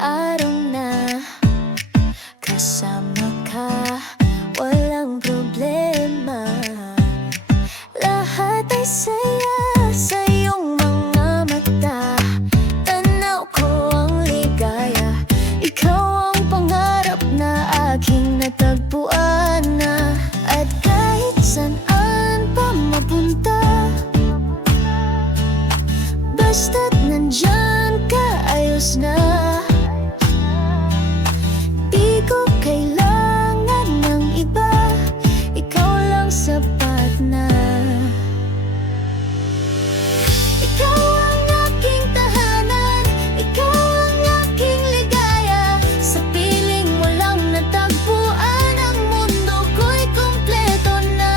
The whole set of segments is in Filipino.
araw na kasama ka, walang problema. Lahat ay saya sa iyong mga mata. Tanaw ko ang ligaya, ikaw ang pangarap na aking natagpuan na. At kahit saan pa mapunta, basta't nandyan ka, ayos na. Di ko kailangan ng iba, ikaw lang sapat na. Ikaw ang aking tahanan, ikaw ang aking ligaya. Sa piling mo lang natagpuan, ang mundo ko'y kumpleto na.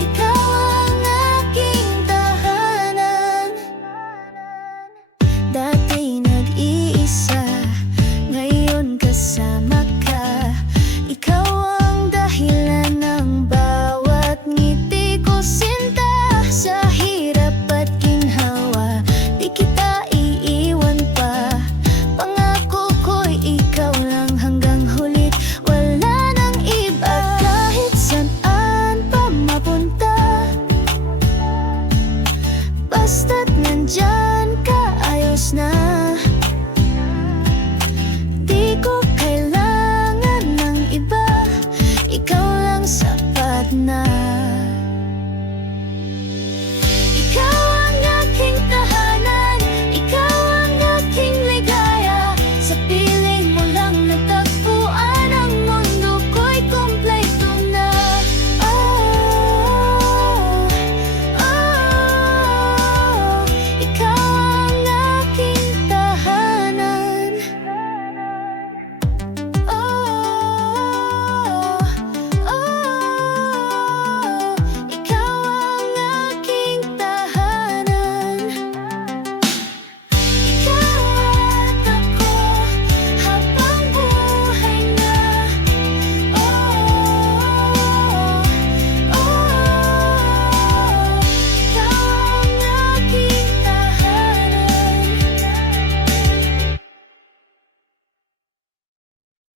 Ikaw ang aking tahanan. Dati nag-iisa, ngayon kasama ka. Ikaw ang dahilan ng bawat ngiti ko, sinta. Sa hirap at ginhawa, di kita iiwan pa. Pangako ko'y ikaw lang hanggang huli, wala nang iba. Kahit saan pa mapunta, basta't nandyan